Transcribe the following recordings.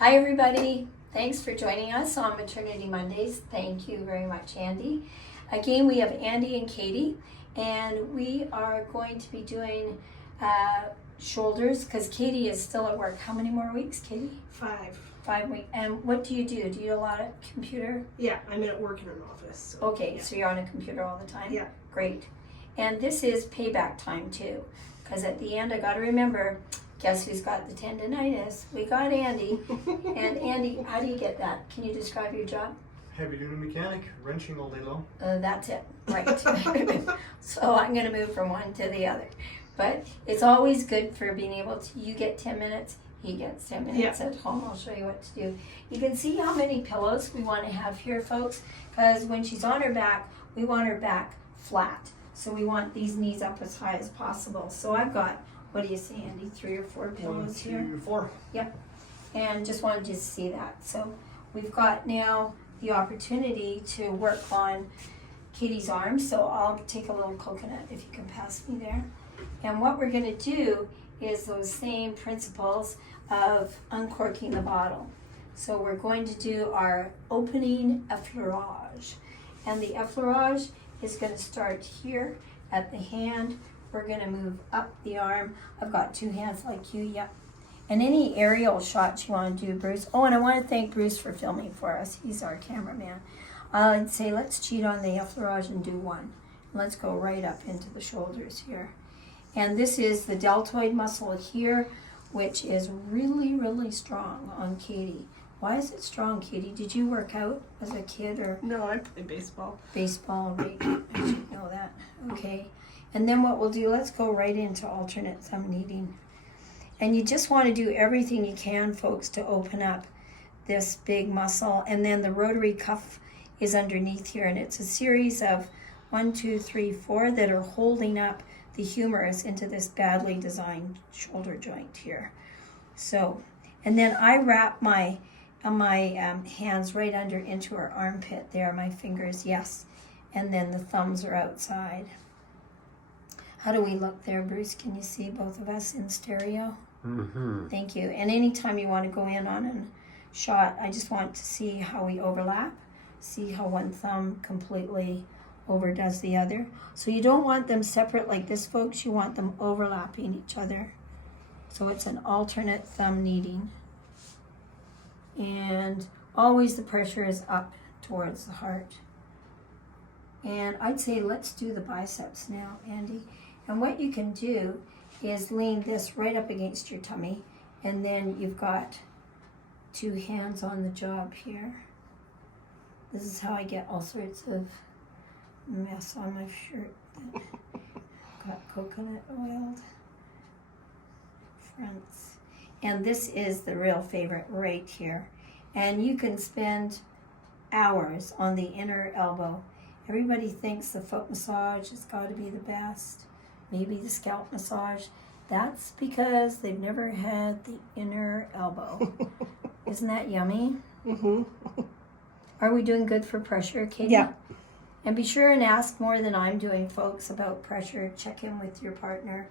Hi everybody, thanks for joining us on Maternity Mondays. Thank you very much, Andy. Again, we have Andy and Katie, and we are going to be doing shoulders because Katie is still at work. How many more weeks, Katie? 5. 5 weeks. And what do? Do you do a lot of computer? Yeah, I'm at work in an office. So, Okay, yeah. so you're on a computer all the time? Yeah. Great. And this is payback time too, because at the end I got to remember, guess who's got the tendonitis? We got Andy. And Andy, how do you get that? Can you describe your job? Heavy duty mechanic, wrenching all day long. That's it, right. So I'm going to move from one to the other. But it's always good for being able to, you get 10 minutes, he gets 10 minutes at home. I'll show you what to do. You can see how many pillows we want to have here, folks, because when she's on her back, we want her back flat. So we want these knees up as high as possible. So I've got, what do you see, Andy, 3 or 4 pillows here? 1, 2, 4. Yep. And just wanted you to see that. So we've got now the opportunity to work on Katie's arms. So I'll take a little coconut if you can pass me there. And what we're going to do is those same principles of uncorking the bottle. So we're going to do our opening effleurage. And the effleurage is going to start here at the hand. We're going to move up the arm. I've got 2 hands like you, yep. And any aerial shots you want to do, Bruce. Oh, and I want to thank Bruce for filming for us. He's our cameraman. I'd say let's cheat on the effleurage and do one. Let's go right up into the shoulders here. And this is the deltoid muscle here, which is really, really strong on Katie. Why is it strong, Katie? Did you work out as a kid or? No, I play baseball. Baseball, right? I should know that. Okay. And then what we'll do, let's go right into alternate thumb kneading. And you just want to do everything you can, folks, to open up this big muscle. And then the rotary cuff is underneath here. And it's a series of 1, 2, 3, 4 that are holding up the humerus into this badly designed shoulder joint here. So, and then I wrap my hands right under into her armpit there, my fingers, yes. And then the thumbs are outside. How do we look there, Bruce? Can you see both of us in stereo? Mm-hmm. Thank you. And anytime you want to go in on a shot, I just want to see how we overlap. See how one thumb completely overdoes the other. So you don't want them separate like this, folks. You want them overlapping each other. So it's an alternate thumb kneading. And always the pressure is up towards the heart. And I'd say let's do the biceps now, Andy. And what you can do is lean this right up against your tummy, and then you've got 2 hands on the job here. This is how I get all sorts of mess on my shirt. Got coconut oiled fronts. And this is the real favorite right here. And you can spend hours on the inner elbow. Everybody thinks the foot massage has got to be the best. Maybe the scalp massage. That's because they've never had the inner elbow. Isn't that yummy? Mm-hmm. Are we doing good for pressure, Katie? Yeah. And be sure and ask more than I'm doing, folks, about pressure. Check in with your partner.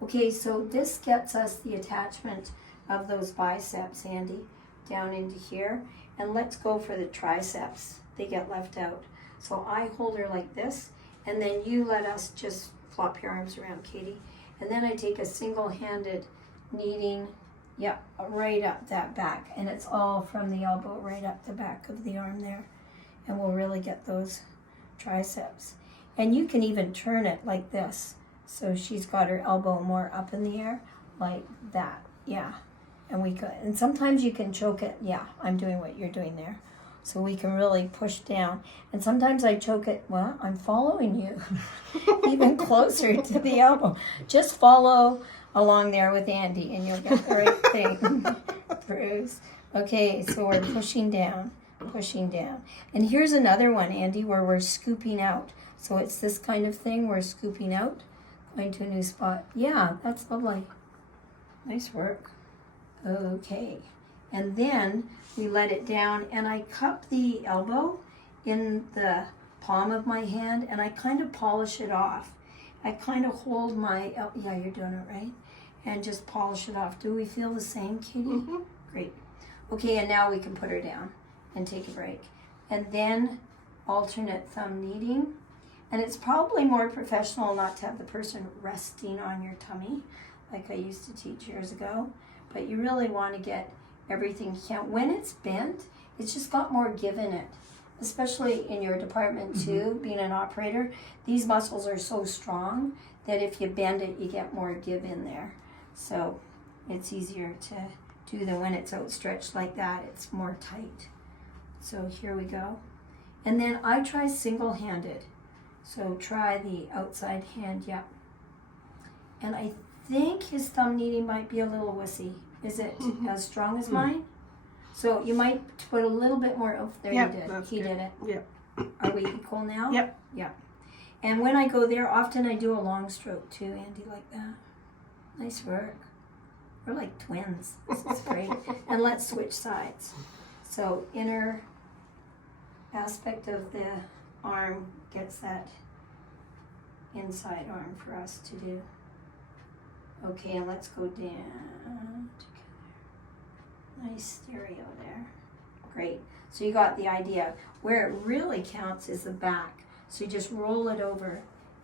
Okay, so this gets us the attachment of those biceps, Andy, down into here. And let's go for the triceps. They get left out. So I hold her like this, and then you let us just flop your arms around, Katie. And then I take a single-handed kneading, right up that back. And it's all from the elbow right up the back of the arm there. And we'll really get those triceps. And you can even turn it like this. So she's got her elbow more up in the air, like that. Yeah. And we could, and sometimes you can choke it. Yeah, I'm doing what you're doing there. So we can really push down. And sometimes I choke it, well, I'm following you even closer to the elbow. Just follow along there with Andy and you'll get the right thing, Bruce. Okay, so we're pushing down. And here's another one, Andy, where we're scooping out. So it's this kind of thing, we're scooping out, going to a new spot. Yeah, that's lovely. Nice work. Okay. And then we let it down, and I cup the elbow in the palm of my hand, and I kind of polish it off. I kind of hold my, yeah, you're doing it right, and just polish it off. Do we feel the same, Katie? Mm-hmm. Great. Okay, and now we can put her down and take a break. And then alternate thumb kneading. And it's probably more professional not to have the person resting on your tummy, like I used to teach years ago. But you really want to get everything count. When it's bent, it's just got more give in it. Especially in your department too, being an operator. These muscles are so strong that if you bend it, you get more give in there. So it's easier to do than when it's outstretched like that. It's more tight. So here we go. And then I try single-handed. So try the outside hand, yeah. And I think his thumb kneading might be a little wussy. Is it as strong as mine? So you might put a little bit more. Oh, there you did. He did it. Yep. Are we equal now? Yep. Yeah. And when I go there, often I do a long stroke too, Andy, like that. Nice work. We're like twins. This is great. And let's switch sides. So inner aspect of the arm gets that inside arm for us to do. Okay, and let's go down together. Nice stereo there. Great. So you got the idea. Where it really counts is the back. So you just roll it over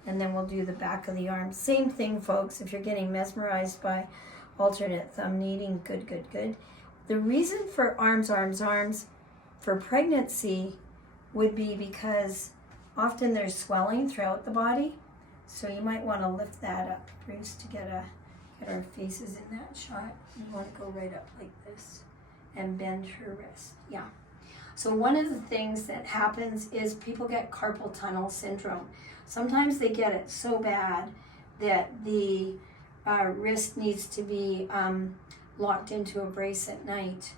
and then we'll do the back of the arm. Same thing, folks, if you're getting mesmerized by alternate thumb kneading, good, good, good. The reason for arms for pregnancy would be because often there's swelling throughout the body. So you might want to lift that up, Bruce, to get our faces in that shot. You want to go right up like this and bend her wrist. Yeah. So one of the things that happens is people get carpal tunnel syndrome. Sometimes they get it so bad that the wrist needs to be locked into a brace at night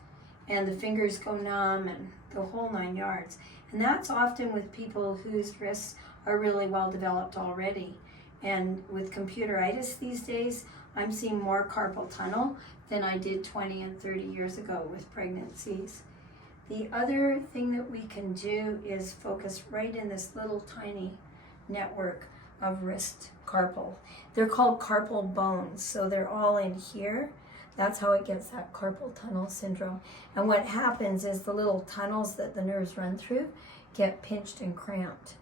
and the fingers go numb and the whole 9 yards. And that's often with people whose wrists are really well developed already. And with computeritis these days, I'm seeing more carpal tunnel than I did 20 and 30 years ago with pregnancies. The other thing that we can do is focus right in this little tiny network of wrist carpal. They're called carpal bones, so they're all in here. That's how it gets that carpal tunnel syndrome. And what happens is the little tunnels that the nerves run through get pinched and cramped.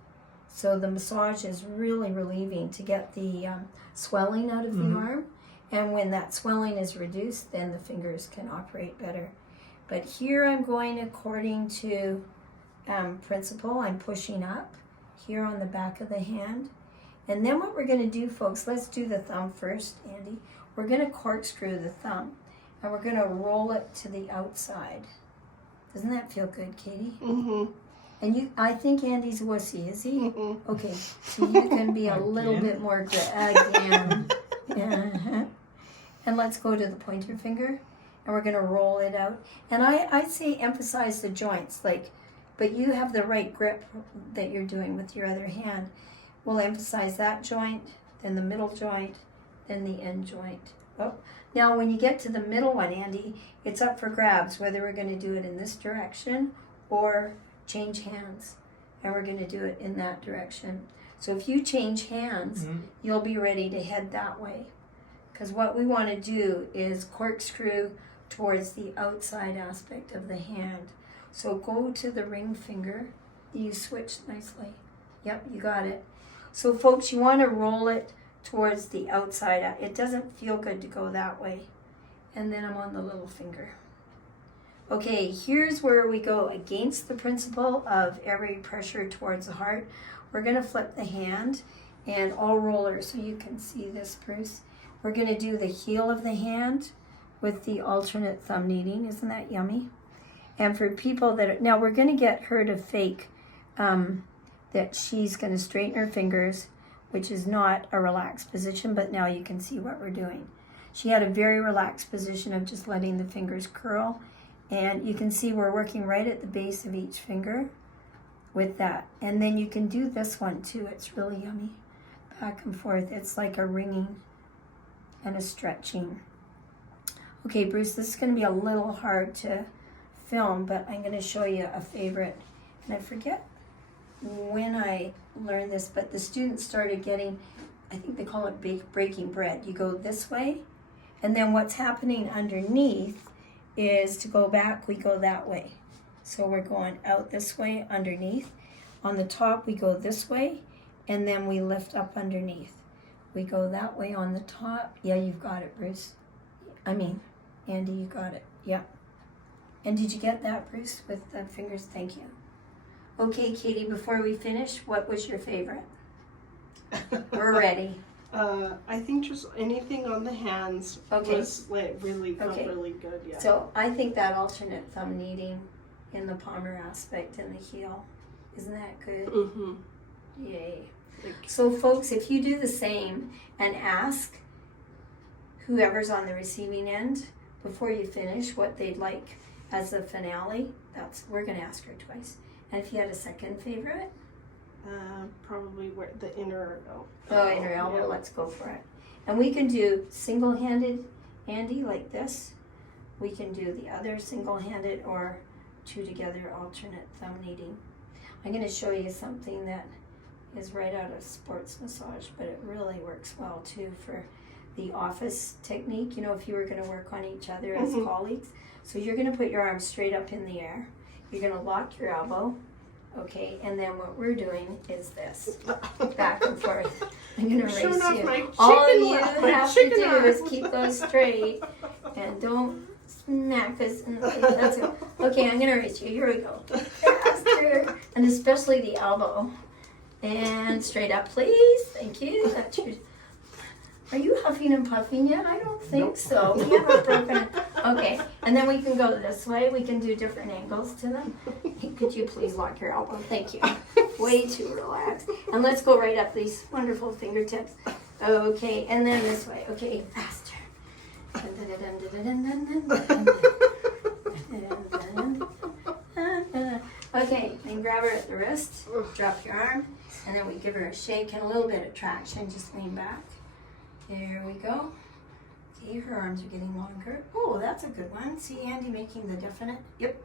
So the massage is really relieving to get the swelling out of the arm. And when that swelling is reduced, then the fingers can operate better. But here I'm going according to principle. I'm pushing up here on the back of the hand. And then what we're going to do, folks, let's do the thumb first, Andy. We're going to corkscrew the thumb. And we're going to roll it to the outside. Doesn't that feel good, Katie? And I think Andy's wussy, is he? Okay, so you can be a little bit more again. And let's go to the pointer finger. And we're going to roll it out. And I'd say emphasize the joints, but you have the right grip that you're doing with your other hand. We'll emphasize that joint, then the middle joint, then the end joint. Oh. Now when you get to the middle one, Andy, it's up for grabs whether we're going to do it in this direction or change hands. And we're going to do it in that direction. So if you change hands, you'll be ready to head that way. Because what we want to do is corkscrew towards the outside aspect of the hand. So go to the ring finger. You switched nicely. Yep, you got it. So folks, you want to roll it towards the outside. It doesn't feel good to go that way. And then I'm on the little finger. Okay, here's where we go against the principle of every pressure towards the heart. We're going to flip the hand and all rollers so you can see this, Bruce. We're going to do the heel of the hand with the alternate thumb kneading. Isn't that yummy? And for people that now we're going to get her to fake that she's going to straighten her fingers, which is not a relaxed position, but now you can see what we're doing. She had a very relaxed position of just letting the fingers curl. And you can see we're working right at the base of each finger with that. And then you can do this one too. It's really yummy. Back and forth. It's like a ringing and a stretching. Okay, Bruce, this is going to be a little hard to film, but I'm going to show you a favorite. And I forget when I learned this, but the students started getting, I think they call it breaking bread. You go this way, and then what's happening underneath is to go back, we go that way. So we're going out this way underneath. On the top, we go this way, and then we lift up underneath. We go that way on the top. Yeah, you've got it, Bruce. Andy, you got it. Yeah. And did you get that, Bruce, with the fingers? Thank you. Okay, Katie, before we finish, what was your favorite? We're ready. I think just anything on the hands was like really felt really good. Yeah. So I think that alternate thumb kneading in the palmar aspect and the heel, isn't that good? Mm-hmm. Yay. So folks, if you do the same and ask whoever's on the receiving end before you finish what they'd like as the finale, we're gonna ask her twice. And if you had a second favorite? Probably where the inner Inner elbow, yeah. Let's go for it. And we can do single-handed, Andy, like this. We can do the other single-handed or two together alternate thumb kneading. I'm gonna show you something that is right out of sports massage, but it really works well too for the office technique. You know, if you were gonna work on each other as colleagues. So you're gonna put your arms straight up in the air. You're gonna lock your elbow. Okay, and then what we're doing is this, back and forth. I'm gonna race you. All you have to do is keep those straight and don't smack us. That's it. Okay, I'm gonna race you. Here we go. Faster, and especially the elbow. And straight up, please. Thank you. That's your. Are you huffing and puffing yet? I don't think so. We haven't broken it. Okay, and then we can go this way. We can do different angles to them. Could you please lock your elbow? Thank you. Way too relaxed. And let's go right up these wonderful fingertips. Okay, and then this way. Okay, faster. Okay, and grab her at the wrist. Drop your arm. And then we give her a shake and a little bit of traction. Just lean back. There we go. Okay, her arms are getting longer. Oh, that's a good one. See Andy making the definite? Yep.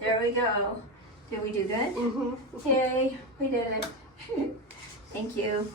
There we go. Did we do good? Mm-hmm. Yay, we did it. Thank you.